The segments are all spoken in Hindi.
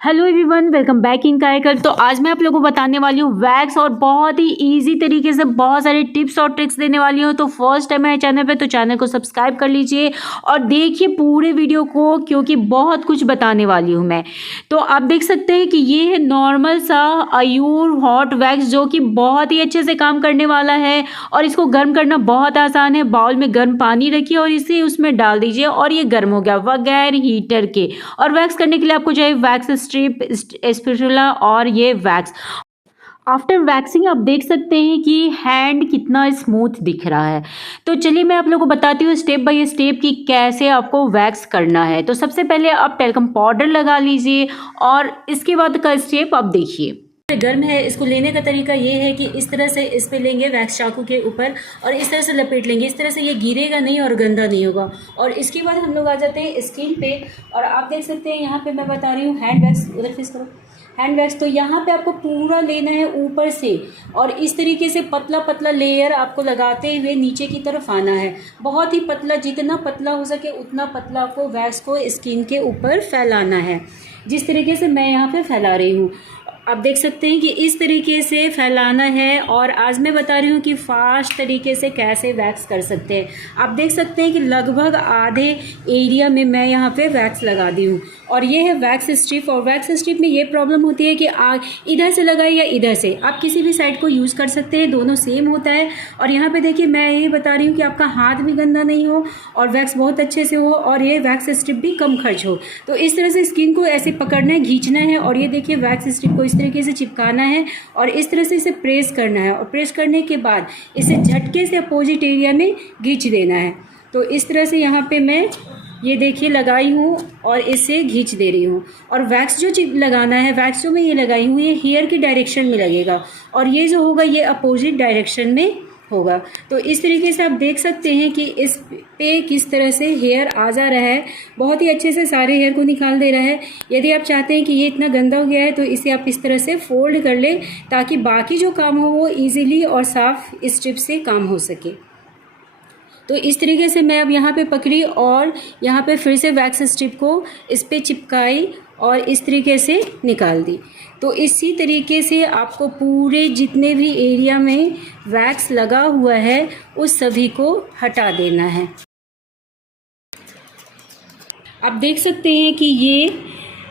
Hello everyone, welcome back in कायकल। तो आज मैं आप लोगों को बताने वाली हूँ वैक्स और बहुत ही इजी तरीके से बहुत सारे टिप्स और ट्रिक्स देने वाली हूँ। तो फर्स्ट टाइम है चैनल पे तो चैनल को सब्सक्राइब कर लीजिए और देखिए पूरे वीडियो को, क्योंकि बहुत कुछ बताने वाली हूँ मैं। तो आप देख सकते हैं कि ये है नॉर्मल सा आयुर हॉट वैक्स, जो कि बहुत ही अच्छे से काम करने वाला है और इसको गर्म करना बहुत आसान है। बाउल में गर्म पानी रखिए और इसे उसमें डाल दीजिए और ये गर्म हो गया बगैर हीटर के। और वैक्स करने के लिए आपको चाहिए वैक्स स्ट्रिप, स्पैचुला और ये वैक्स। आफ्टर वैक्सिंग आप देख सकते हैं कि हैंड कितना स्मूथ दिख रहा है। तो चलिए मैं आप लोगों को बताती हूँ स्टेप बाय स्टेप कि कैसे आपको वैक्स करना है। तो सबसे पहले आप टेल्कम पाउडर लगा लीजिए और इसके बाद का स्टेप आप देखिए। गर्म है, इसको लेने का तरीका ये है कि इस तरह से इस पे लेंगे वैक्स चाकू के ऊपर और इस तरह से लपेट लेंगे। इस तरह से ये गिरेगा नहीं और गंदा नहीं होगा। और इसके बाद हम लोग आ जाते हैं स्किन पे और आप देख सकते हैं यहाँ पे मैं बता रही हूँ हैंड वैक्स। उधर फेस करो, हैंड वैक्स। तो यहाँ पे आपको पूरा लेना है ऊपर से और इस तरीके से पतला पतला लेयर आपको लगाते हुए नीचे की तरफ आना है। बहुत ही पतला, जितना पतला हो सके उतना पतला आपको वैक्स को स्किन के ऊपर फैलाना है, जिस तरीके से मैं यहाँ पे फैला रही हूँ। आप देख सकते हैं कि इस तरीके से फैलाना है और आज मैं बता रही हूँ कि फास्ट तरीके से कैसे वैक्स कर सकते हैं। आप देख सकते हैं कि लगभग आधे एरिया में मैं यहाँ पे वैक्स लगा दी हूँ और ये है वैक्स स्ट्रिप। और वैक्स स्ट्रिप में ये प्रॉब्लम होती है कि इधर से लगाए या इधर से, आप किसी भी साइड को यूज़ कर सकते हैं, दोनों सेम होता है। और यहाँ पे देखिए मैं ये बता रही हूँ कि आपका हाथ भी गंदा नहीं हो और वैक्स बहुत अच्छे से हो और ये वैक्स स्ट्रिप भी कम खर्च हो। तो इस तरह से स्किन को ऐसे पकड़ना है, खींचना है और ये देखिए वैक्स स्ट्रिप को इस तरीके से चिपकाना है और इस तरह से इसे प्रेस करना है और प्रेस करने के बाद इसे झटके से अपोजिट एरिया में खींच देना है। तो इस तरह से यहाँ पे मैं ये देखिए लगाई हूँ और इसे खींच दे रही हूँ। और वैक्स जो लगाना है, वैक्स जो मैं ये लगाई हूँ ये हेयर की डायरेक्शन में लगेगा और ये जो होगा ये अपोजिट डायरेक्शन में होगा। तो इस तरीके से आप देख सकते हैं कि इस पे किस तरह से हेयर आ जा रहा है, बहुत ही अच्छे से सारे हेयर को निकाल दे रहा है। यदि आप चाहते हैं कि ये इतना गंदा हो गया है तो इसे आप इस तरह से फोल्ड कर ले ताकि बाकी जो काम हो वो इजीली और साफ स्ट्रिप से काम हो सके। तो इस तरीके से मैं अब यहाँ पे पकड़ी और यहाँ पे फिर से वैक्स स्ट्रिप को इस पे चिपकाई और इस तरीके से निकाल दी। तो इसी तरीके से आपको पूरे जितने भी एरिया में वैक्स लगा हुआ है उस सभी को हटा देना है। आप देख सकते हैं कि ये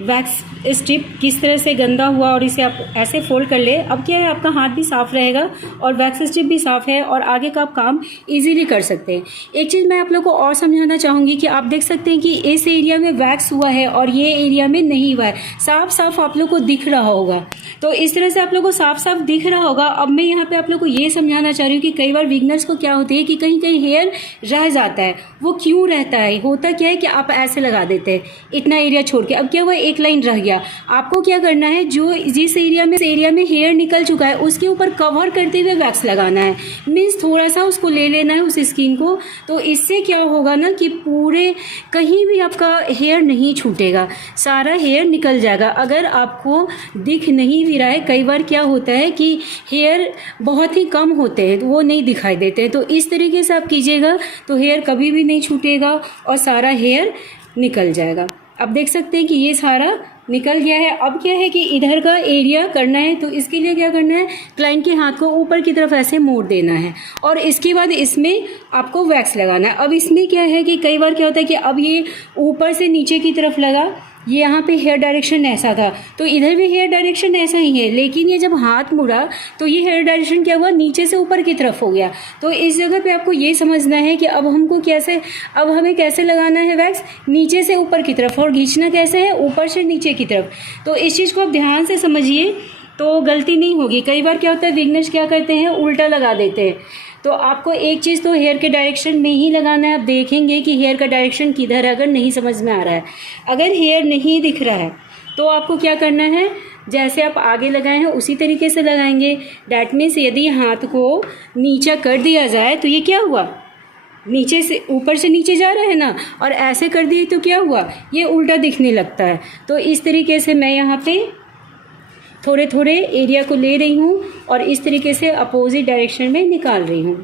वैक्स स्ट्रिप किस तरह से गंदा हुआ और इसे आप ऐसे फोल्ड कर ले। अब क्या है, आपका हाथ भी साफ रहेगा और वैक्स स्ट्रिप भी साफ है और आगे का आप काम इजीली कर सकते हैं। एक चीज़ मैं आप लोगों को और समझाना चाहूँगी कि आप देख सकते हैं कि इस एरिया में वैक्स हुआ है और ये एरिया में नहीं हुआ है। साफ साफ आप लोग को दिख रहा होगा। तो इस तरह से आप लोग को साफ साफ दिख रहा होगा। अब मैं यहाँ पे आप लोग को ये समझाना चाह रही हूँ कि कई बार बिगनर्स को क्या होती है कि कहीं कहीं हेयर रह जाता है। वो क्यों रहता है? होता क्या है कि आप ऐसे लगा देते हैं इतना एरिया छोड़ के, अब क्या हुआ एक लाइन रह गया। आपको क्या करना है, जो जिस एरिया में हेयर निकल चुका है उसके ऊपर कवर करते हुए वैक्स लगाना है। मीन्स थोड़ा सा उसको ले लेना है उस स्किन को। तो इससे क्या होगा ना कि पूरे कहीं भी आपका हेयर नहीं छूटेगा, सारा हेयर निकल जाएगा। अगर आपको दिख नहीं भी रहा है, कई बार क्या होता है कि हेयर बहुत ही कम होते हैं, वो नहीं दिखाई देते हैं। तो इस तरीके से आप कीजिएगा तो हेयर कभी भी नहीं छूटेगा और सारा हेयर निकल जाएगा। अब देख सकते हैं कि ये सारा निकल गया है। अब क्या है कि इधर का एरिया करना है, तो इसके लिए क्या करना है, क्लाइंट के हाथ को ऊपर की तरफ ऐसे मोड़ देना है और इसके बाद इसमें आपको वैक्स लगाना है। अब इसमें क्या है कि कई बार क्या होता है कि अब ये ऊपर से नीचे की तरफ लगा, ये यहाँ पे हेयर डायरेक्शन ऐसा था तो इधर भी हेयर डायरेक्शन ऐसा ही है, लेकिन ये जब हाथ मुड़ा तो ये हेयर डायरेक्शन क्या हुआ, नीचे से ऊपर की तरफ हो गया। तो इस जगह पे आपको ये समझना है कि अब हमें कैसे लगाना है वैक्स, नीचे से ऊपर की तरफ, और खींचना कैसे है, ऊपर से नीचे की तरफ। तो इस चीज़ को आप ध्यान से समझिए तो गलती नहीं होगी। कई बार क्या होता है बिगनर्स क्या करते हैं, उल्टा लगा देते हैं। तो आपको एक चीज़ तो हेयर के डायरेक्शन में ही लगाना है। आप देखेंगे कि हेयर का डायरेक्शन किधर है, अगर नहीं समझ में आ रहा है, अगर हेयर नहीं दिख रहा है तो आपको क्या करना है, जैसे आप आगे लगाए हैं उसी तरीके से लगाएंगे। डैट मीन्स यदि हाथ को नीचा कर दिया जाए तो ये क्या हुआ, नीचे से ऊपर से नीचे जा रहा है ना, और ऐसे कर दिए तो क्या हुआ, ये उल्टा दिखने लगता है। तो इस तरीके से मैं यहाँ पे थोड़े थोड़े एरिया को ले रही हूँ और इस तरीके से अपोजिट डायरेक्शन में निकाल रही हूँ।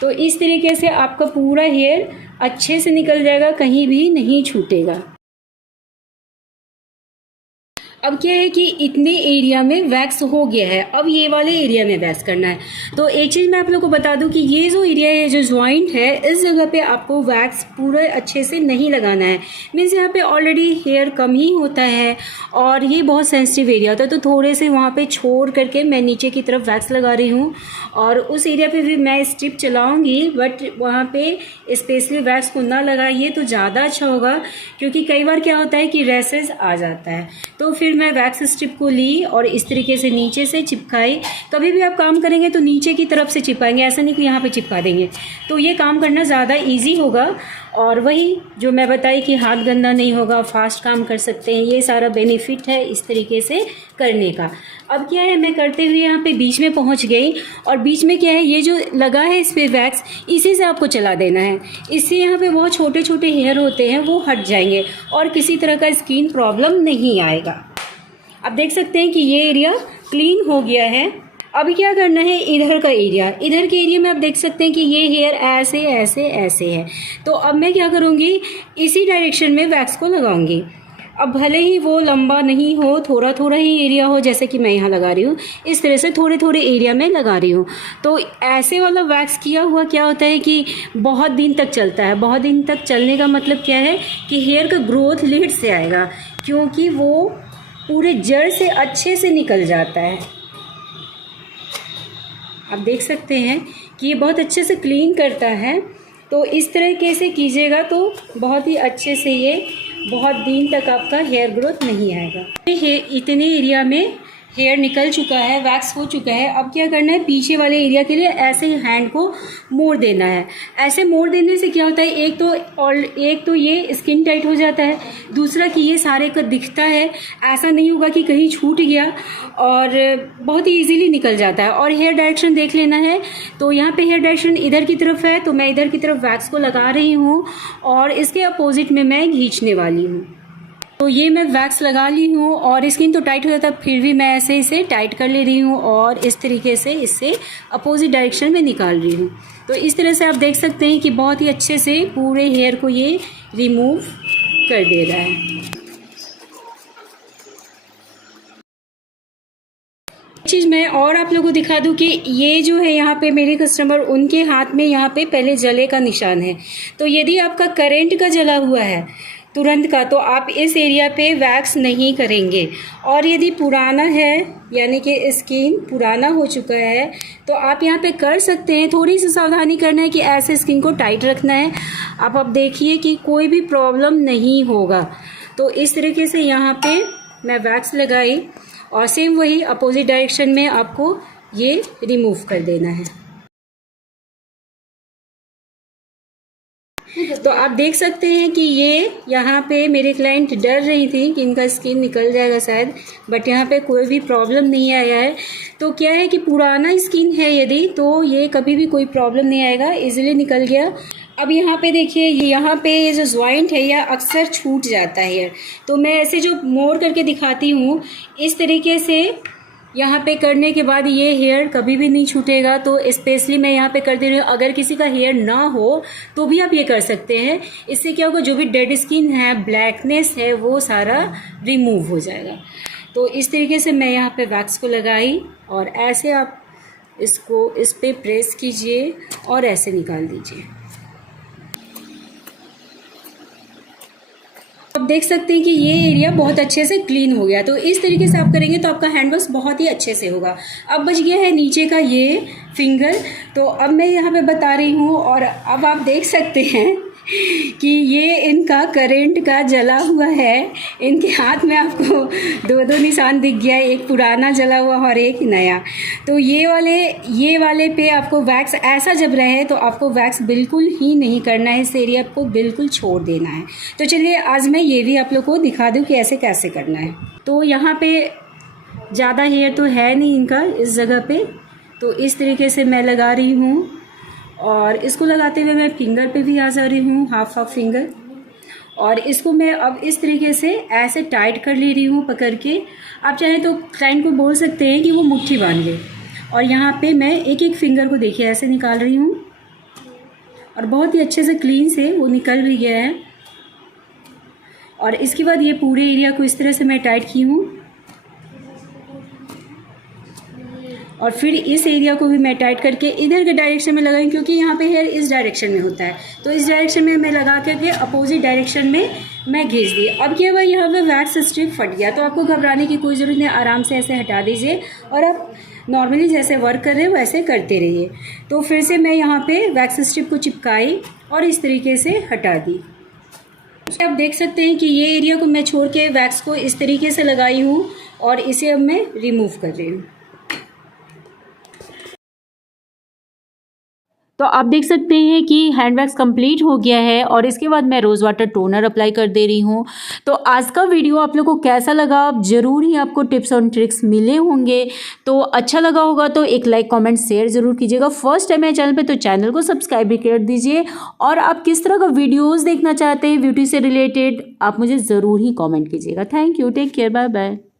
तो इस तरीके से आपका पूरा हेयर अच्छे से निकल जाएगा, कहीं भी नहीं छूटेगा। अब क्या है कि इतने एरिया में वैक्स हो गया है, अब ये वाले एरिया में वैक्स करना है। तो एक चीज़ मैं आप लोगों को बता दूं कि ये जो एरिया है, जो जॉइंट है, इस जगह पे आपको वैक्स पूरे अच्छे से नहीं लगाना है। मीन्स यहाँ पे ऑलरेडी हेयर कम ही होता है और ये बहुत सेंसिटिव एरिया होता है, तो थोड़े से वहाँ पे छोड़ करके मैं नीचे की तरफ वैक्स लगा रही हूँ। और उस एरिया पे भी मैं स्ट्रिप चलाऊँगी, बट वहाँ पे स्पेशली वैक्स को ना लगाइए तो ज़्यादा अच्छा होगा, क्योंकि कई बार क्या होता है कि रैसेस आ जाता है। तो फिर मैं वैक्स स्ट्रिप को ली और इस तरीके से नीचे से चिपकाई। कभी भी आप काम करेंगे तो नीचे की तरफ से चिपकाएंगे, ऐसा नहीं कि यहाँ पे चिपका देंगे, तो ये काम करना ज़्यादा इजी होगा। और वही जो मैं बताई कि हाथ गंदा नहीं होगा, फास्ट काम कर सकते हैं, ये सारा बेनिफिट है इस तरीके से करने का। अब क्या है, मैं करते हुए यहाँ पे बीच में पहुँच गई, और बीच में क्या है, ये जो लगा है इस पर वैक्स, इसी से आपको चला देना है। इससे यहाँ पे बहुत छोटे छोटे हेयर होते हैं वो हट जाएंगे और किसी तरह का स्किन प्रॉब्लम नहीं आएगा। आप देख सकते हैं कि ये एरिया क्लीन हो गया है। अभी क्या करना है, इधर का एरिया, इधर के एरिया में आप देख सकते हैं कि ये हेयर ऐसे ऐसे ऐसे है। तो अब मैं क्या करूँगी, इसी डायरेक्शन में वैक्स को लगाऊंगी। अब भले ही वो लंबा नहीं हो, थोड़ा थोड़ा ही एरिया हो, जैसे कि मैं यहाँ लगा रही हूँ, इस तरह से थोड़े थोड़े एरिया में लगा रही हूँ। तो ऐसे वाला वैक्स किया हुआ क्या होता है कि बहुत दिन तक चलता है। बहुत दिन तक चलने का मतलब क्या है कि हेयर का ग्रोथ लेट से आएगा, क्योंकि वो पूरे जड़ से अच्छे से निकल जाता है। आप देख सकते हैं कि ये बहुत अच्छे से क्लीन करता है। तो इस तरीके से कीजिएगा तो बहुत ही अच्छे से ये बहुत दिन तक आपका हेयर ग्रोथ नहीं आएगा। इतने एरिया में हेयर निकल चुका है, वैक्स हो चुका है। अब क्या करना है, पीछे वाले एरिया के लिए ऐसे ही हैंड को मोड़ देना है। ऐसे मोड़ देने से क्या होता है, एक तो ये स्किन टाइट हो जाता है, दूसरा कि ये सारे का दिखता है, ऐसा नहीं होगा कि कहीं छूट गया, और बहुत ही ईजीली निकल जाता है। और हेयर डायरेक्शन देख लेना है, तो यहाँ पे हेयर डायरेक्शन इधर की तरफ है, तो मैं इधर की तरफ वैक्स को लगा रही हूँ और इसके अपोजिट में मैं खींचने वाली हूँ। तो ये मैं वैक्स लगा ली हूँ और स्किन तो टाइट हो जाता है, फिर भी मैं ऐसे इसे टाइट कर ले रही हूँ और इस तरीके से इससे अपोजिट डायरेक्शन में निकाल रही हूँ। तो इस तरह से आप देख सकते हैं कि बहुत ही अच्छे से पूरे हेयर को ये रिमूव कर दे रहा है। चीज़ मैं और आप लोगों को दिखा दूं कि ये जो है यहाँ पे मेरे कस्टमर, उनके हाथ में यहाँ पे पहले जले का निशान है। तो यदि आपका करंट का जला हुआ है तुरंत का, तो आप इस एरिया पे वैक्स नहीं करेंगे। और यदि पुराना है, यानी कि स्किन पुराना हो चुका है, तो आप यहाँ पे कर सकते हैं। थोड़ी सी सावधानी करना है कि ऐसे स्किन को टाइट रखना है। आप देखिए कि कोई भी प्रॉब्लम नहीं होगा। तो इस तरीके से यहाँ पे मैं वैक्स लगाई और सेम वही अपोजिट डायरेक्शन में आपको ये रिमूव कर देना है। तो आप देख सकते हैं कि ये यहाँ पे मेरे क्लाइंट डर रही थी कि इनका स्किन निकल जाएगा शायद, बट यहाँ पे कोई भी प्रॉब्लम नहीं आया है। तो क्या है कि पुराना स्किन है यदि, तो ये कभी भी कोई प्रॉब्लम नहीं आएगा, इजीली निकल गया। अब यहाँ पे देखिए, यहाँ पे ये जो जॉइंट है यह अक्सर छूट जाता है हेयर, तो मैं ऐसे जो मोड़ करके दिखाती हूँ, इस तरीके से यहाँ पे करने के बाद ये हेयर कभी भी नहीं छूटेगा। तो स्पेशली मैं यहाँ पे कर दे रही हूँ। अगर किसी का हेयर ना हो तो भी आप ये कर सकते हैं। इससे क्या होगा, जो भी डेड स्किन है, ब्लैकनेस है, वो सारा रिमूव हो जाएगा। तो इस तरीके से मैं यहाँ पे वैक्स को लगाई और ऐसे आप इसको इस पे प्रेस कीजिए और ऐसे निकाल दीजिए। आप देख सकते हैं कि ये एरिया बहुत अच्छे से क्लीन हो गया। तो इस तरीके से आप करेंगे तो आपका हैंड वॉश बहुत ही अच्छे से होगा। अब बच गया है नीचे का ये फिंगर, तो अब मैं यहाँ पे बता रही हूँ। और अब आप देख सकते हैं कि ये इनका करंट का जला हुआ है। इनके हाथ में आपको दो निशान दिख गया है, एक पुराना जला हुआ और एक नया। तो ये वाले पे आपको वैक्स ऐसा जब रहे तो आपको वैक्स बिल्कुल ही नहीं करना है, इस एरिया को बिल्कुल छोड़ देना है। तो चलिए आज मैं ये भी आप लोग को दिखा दूँ कि ऐसे कैसे करना है। तो यहाँ पे ज़्यादा हेयर तो है नहीं इनका इस जगह पे, तो इस तरीके से मैं लगा रही हूँ। और इसको लगाते हुए मैं फिंगर पे भी आ जा रही हूँ, हाफ फिंगर। और इसको मैं अब इस तरीके से ऐसे टाइट कर ले रही हूँ पकड़ के। आप चाहें तो क्लाइंट को बोल सकते हैं कि वो मुट्ठी बांध ले। और यहाँ पे मैं एक एक फिंगर को देखिए ऐसे निकाल रही हूँ और बहुत ही अच्छे से क्लीन से वो निकल भी गया है। और इसके बाद ये पूरे एरिया को इस तरह से मैं टाइट की हूँ और फिर इस एरिया को भी मैं टाइट करके इधर के डायरेक्शन में लगाई, क्योंकि यहाँ पे हेयर इस डायरेक्शन में होता है, तो इस डायरेक्शन में मैं लगा करके अपोजिट डायरेक्शन में मैं घिस दी। अब क्या हुआ, यहाँ पे वैक्स स्ट्रिप फट गया, तो आपको घबराने की कोई ज़रूरत नहीं, आराम से ऐसे हटा दीजिए और आप नॉर्मली जैसे वर्क कर रहे हो वैसे करते रहिए। तो फिर से मैं यहाँ पे वैक्स स्ट्रिप को चिपकाई और इस तरीके से हटा दी। आप देख सकते हैं कि ये एरिया को मैं छोड़ के वैक्स को इस तरीके से लगाई हूँ और इसे अब मैं रिमूव कर रही हूँ। तो आप देख सकते हैं कि हैंड वैक्स कंप्लीट हो गया है और इसके बाद मैं रोज़ वाटर टोनर अप्लाई कर दे रही हूँ। तो आज का वीडियो आप लोगों को कैसा लगा, ज़रूर ही आपको टिप्स और ट्रिक्स मिले होंगे। तो अच्छा लगा होगा तो एक लाइक कमेंट शेयर ज़रूर कीजिएगा। फर्स्ट टाइम है चैनल पे तो चैनल को सब्सक्राइब भी कर दीजिए और आप किस तरह का वीडियोज़ देखना चाहते हैं ब्यूटी से रिलेटेड आप मुझे ज़रूर ही कॉमेंट कीजिएगा। Thank you, take care, bye bye.